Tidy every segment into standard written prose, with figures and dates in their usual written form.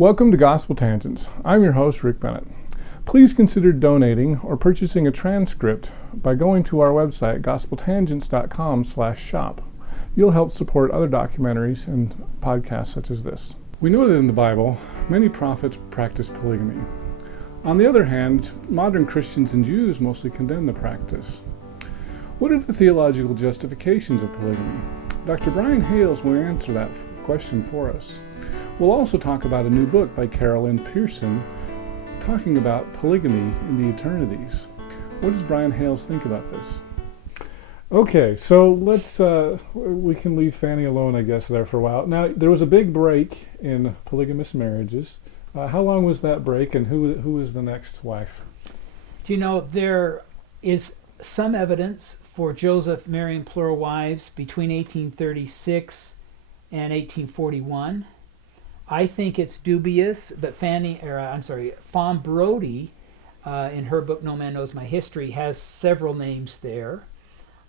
Welcome to Gospel Tangents. I'm your host, Rick Bennett. Please consider donating or purchasing a transcript by going to our website, gospeltangents.com/shop. You'll help support other documentaries and podcasts such as this. We know that in the Bible, many prophets practiced polygamy. On the other hand, modern Christians and Jews mostly condemn the practice. What are the theological justifications of polygamy? Dr. Brian Hales will answer that question for us. We'll also talk about a new book by Carol Lynn Pearson talking about polygamy in the eternities. What does Brian Hales think about this? Okay, so we can leave Fanny alone, I guess, there for a while. Now, there was a big break in polygamous marriages. How long was that break, and who was the next wife? Do you know, there is some evidence for Joseph marrying plural wives between 1836 and 1841. I think it's dubious, but Fawn Brody, in her book No Man Knows My History, has several names there.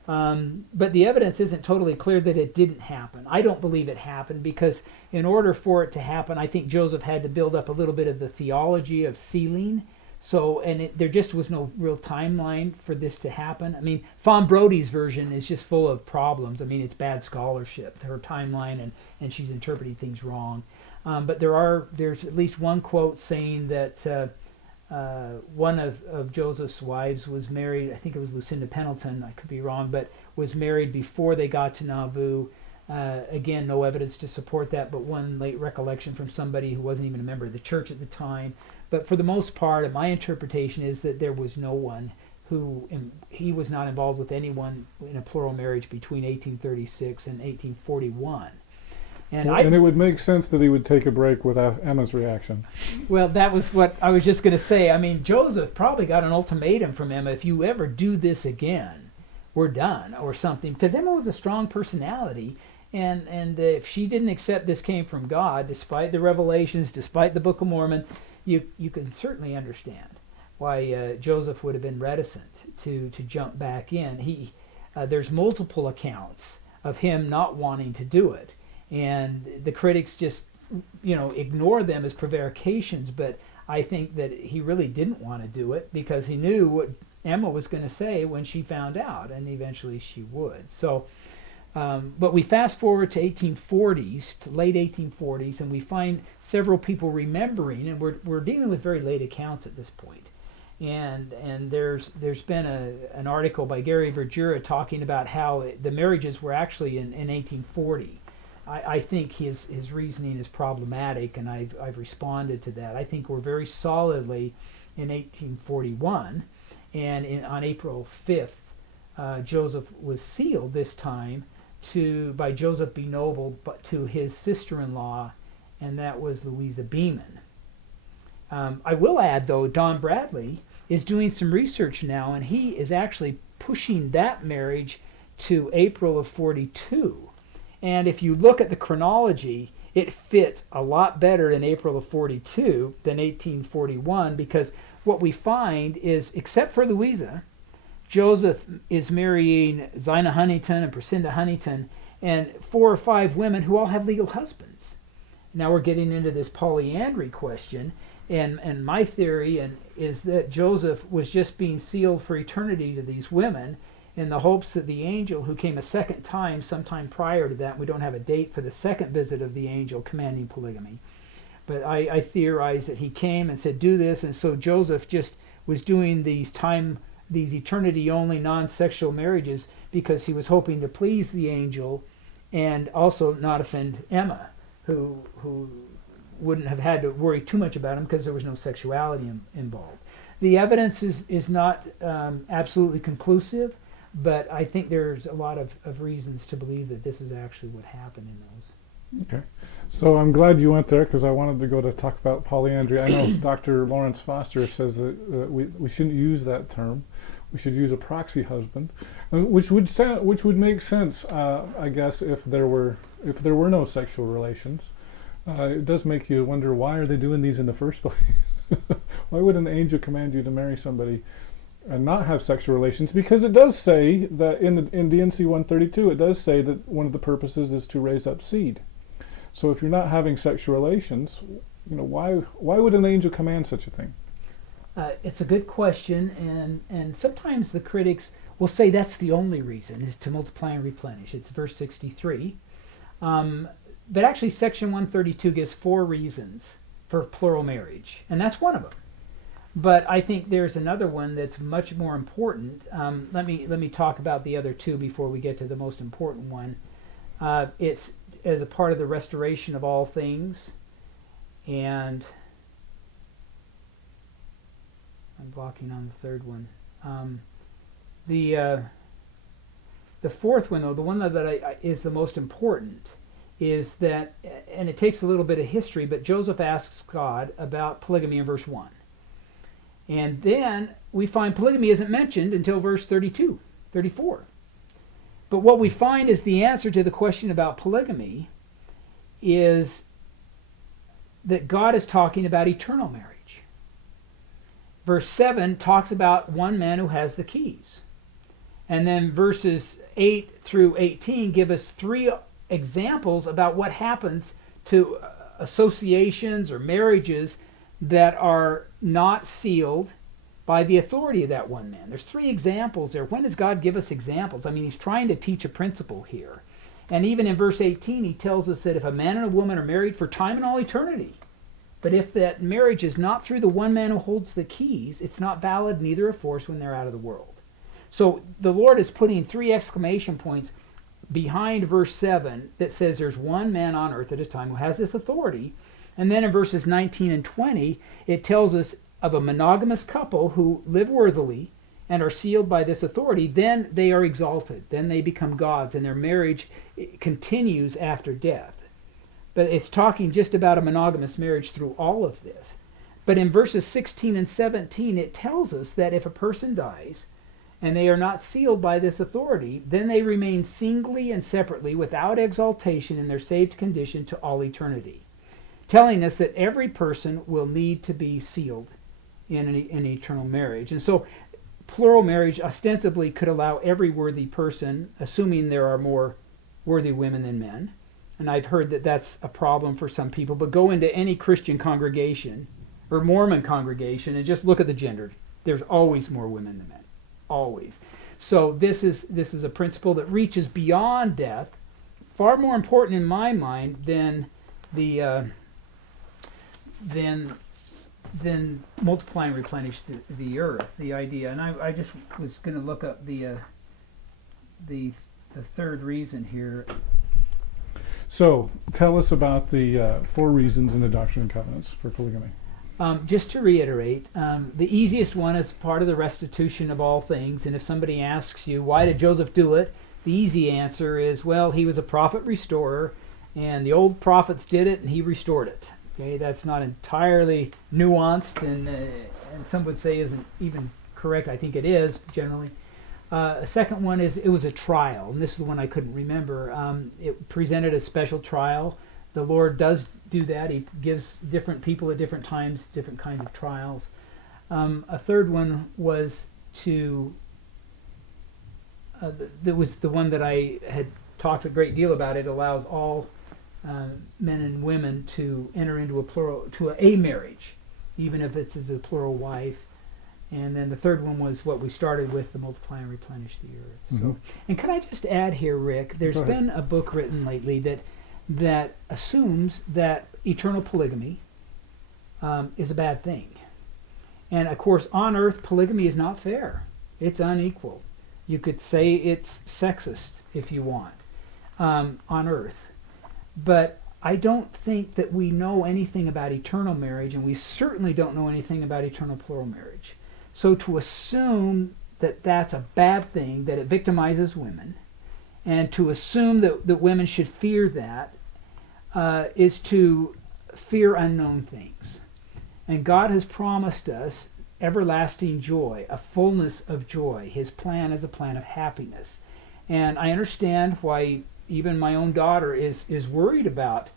But the evidence isn't totally clear that it didn't happen. I don't believe it happened because in order for it to happen, I think Joseph had to build up a little bit of the theology of sealing. There just was no real timeline for this to happen. I mean, Fawn Brody's version is just full of problems. I mean, it's bad scholarship, her timeline, and she's interpreting things wrong. But there's at least one quote saying that one of Joseph's wives was married, I think it was Lucinda Pendleton, I could be wrong, but was married before they got to Nauvoo. Again, no evidence to support that, but one late recollection from somebody who wasn't even a member of the church at the time. But for the most part, my interpretation is that there was no one he was not involved with anyone in a plural marriage between 1836 and 1841. And it would make sense that he would take a break without Emma's reaction. Well, that was what I was just going to say. I mean, Joseph probably got an ultimatum from Emma: if you ever do this again, we're done, or something. Because Emma was a strong personality, and if she didn't accept this came from God, despite the revelations, despite the Book of Mormon, you could certainly understand why Joseph would have been reticent to jump back in. There's multiple accounts of him not wanting to do it. And the critics just, ignore them as prevarications, but I think that he really didn't want to do it because he knew what Emma was going to say when she found out, and eventually she would. So, but we fast forward to 1840s, to late 1840s, and we find several people remembering, and we're dealing with very late accounts at this point. And there's been an article by Gary Verdura talking about how the marriages were actually in 1840. I think his reasoning is problematic, and I've responded to that. I think we're very solidly in 1841, and on April 5th, Joseph was sealed this time by Joseph B. Noble, but to his sister-in-law, and that was Louisa Beeman. I will add, though, Don Bradley is doing some research now, and he is actually pushing that marriage to April of 42. And if you look at the chronology, it fits a lot better in April of 42 than 1841, because what we find is, except for Louisa, Joseph is marrying Zina Huntington and Priscinda Huntington and 4 or 5 women who all have legal husbands. Now we're getting into this polyandry question, and my theory is that Joseph was just being sealed for eternity to these women, in the hopes that the angel, who came a second time sometime prior to that, we don't have a date for the second visit of the angel commanding polygamy, but I theorize that he came and said, do this, and so Joseph just was doing these eternity-only non-sexual marriages because he was hoping to please the angel and also not offend Emma, who wouldn't have had to worry too much about him because there was no sexuality involved. The evidence is not absolutely conclusive, but I think there's a lot of reasons to believe that this is actually what happened in those. Okay. So I'm glad you went there, because I wanted to go to talk about polyandry. I know Dr. Lawrence Foster says that we shouldn't use that term. We should use a proxy husband, which would make sense, I guess, if there were no sexual relations. It does make you wonder, why are they doing these in the first place? Why would an angel command you to marry somebody and not have sexual relations? Because it does say that in the NC 132, it does say that one of the purposes is to raise up seed. So if you're not having sexual relations, Why would an angel command such a thing? It's a good question, and sometimes the critics will say that's the only reason, is to multiply and replenish. It's verse 63. But actually, section 132 gives 4 reasons for plural marriage, and that's one of them. But I think there's another one that's much more important. Let me talk about the other 2 before we get to the most important one. It's as a part of the restoration of all things, and I'm blocking on the third one. The 4th one, though, the one that is the most important, is that, and it takes a little bit of history, but Joseph asks God about polygamy in verse 1. And then we find polygamy isn't mentioned until verse 32, 34. But what we find is the answer to the question about polygamy is that God is talking about eternal marriage. Verse 7 talks about one man who has the keys. And then verses 8 through 18 give us 3 examples about what happens to associations or marriages that are not sealed by the authority of that one man. There's 3 examples there. When does God give us examples? I mean, he's trying to teach a principle here. And even in verse 18, he tells us that if a man and a woman are married for time and all eternity, but if that marriage is not through the one man who holds the keys, it's not valid, neither of force when they're out of the world. So the Lord is putting 3 exclamation points behind verse 7 that says there's one man on earth at a time who has this authority. And then in verses 19 and 20, it tells us of a monogamous couple who live worthily and are sealed by this authority. Then they are exalted. Then they become gods, and their marriage continues after death. But it's talking just about a monogamous marriage through all of this. But in verses 16 and 17, it tells us that if a person dies and they are not sealed by this authority, then they remain singly and separately without exaltation in their saved condition to all eternity, telling us that every person will need to be sealed in an eternal marriage. And so plural marriage ostensibly could allow every worthy person, assuming there are more worthy women than men. And I've heard that that's a problem for some people, but go into any Christian congregation or Mormon congregation and just look at the gender. There's always more women than men. Always. So this is a principle that reaches beyond death, far more important in my mind than multiply and replenish the earth. The idea, and I just was going to look up the 3rd reason here. So tell us about the 4 reasons in the Doctrine and Covenants for polygamy. Just to reiterate, the easiest one is part of the restitution of all things. And if somebody asks you, why did Joseph do it? The easy answer is, well, he was a prophet restorer, and the old prophets did it, and he restored it. Okay, that's not entirely nuanced, and some would say isn't even correct. I think it is, generally. A second one is it was a trial, and this is the one I couldn't remember. It presented a special trial. The Lord does do that. He gives different people at different times different kinds of trials. A third one was that was the one that I had talked a great deal about. It allows all men and women to enter into a marriage, even if it's as a plural wife. And then the third one was what we started with, the multiply and replenish the earth. Mm-hmm. So, and can I just add here, Rick, there's been a book written lately that assumes that eternal polygamy is a bad thing. And of course, on earth, polygamy is not fair. It's unequal. You could say it's sexist if you want, on earth. But I don't think that we know anything about eternal marriage, and we certainly don't know anything about eternal plural marriage. So to assume that that's a bad thing, that it victimizes women, and to assume that women should fear that, is to fear unknown things. And God has promised us everlasting joy, a fullness of joy. His plan is a plan of happiness. And I understand why even my own daughter is worried about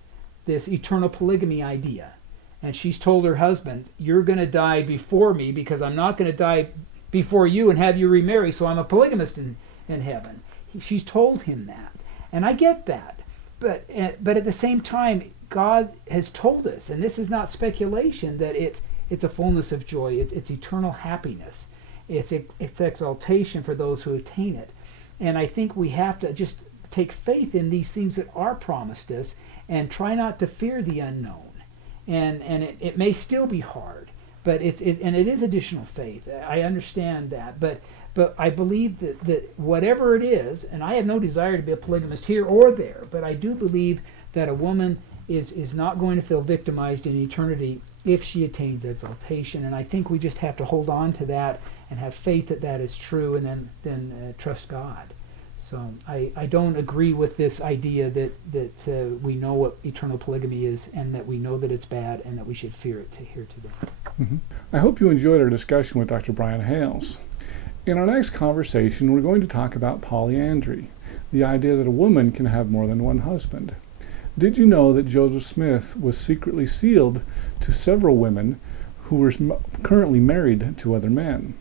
this eternal polygamy idea. And she's told her husband, you're going to die before me because I'm not going to die before you and have you remarry, so I'm a polygamist in heaven. She's told him that. And I get that. But at the same time, God has told us, and this is not speculation, that it's a fullness of joy, it's eternal happiness, it's exaltation for those who attain it. And I think we have to just take faith in these things that are promised us and try not to fear the unknown. And it may still be hard, but it is additional faith. I understand that, but I believe that whatever it is, and I have no desire to be a polygamist here or there, but I do believe that a woman is not going to feel victimized in eternity if she attains exaltation. And I think we just have to hold on to that and have faith that that is true, and then trust God. So I don't agree with this idea that we know what eternal polygamy is, and that we know that it's bad, and that we should fear it here today. Mm-hmm. I hope you enjoyed our discussion with Dr. Brian Hales. In our next conversation, we're going to talk about polyandry, the idea that a woman can have more than one husband. Did you know that Joseph Smith was secretly sealed to several women who were currently married to other men?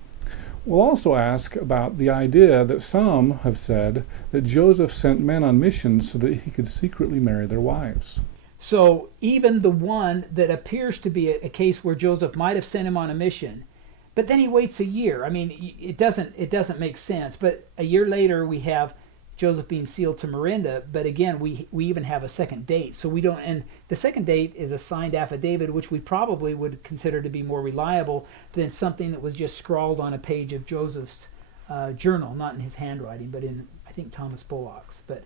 We'll also ask about the idea that some have said that Joseph sent men on missions so that he could secretly marry their wives. So even the one that appears to be a case where Joseph might have sent him on a mission, but then he waits a year. I mean, it doesn't make sense. But a year later, we have Joseph being sealed to Miranda. But again, we even have a second date. So we don't. And the second date is a signed affidavit, which we probably would consider to be more reliable than something that was just scrawled on a page of Joseph's journal, not in his handwriting, but in, I think, Thomas Bullock's. But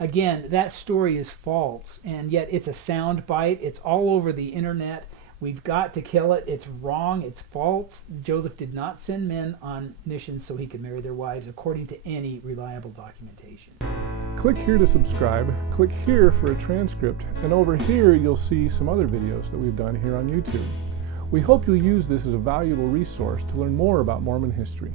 again, that story is false, and yet it's a sound bite. It's all over the internet. We've got to kill it. It's wrong. It's false. Joseph did not send men on missions so he could marry their wives, according to any reliable documentation. Click here to subscribe. Click here for a transcript. And over here, you'll see some other videos that we've done here on YouTube. We hope you'll use this as a valuable resource to learn more about Mormon history.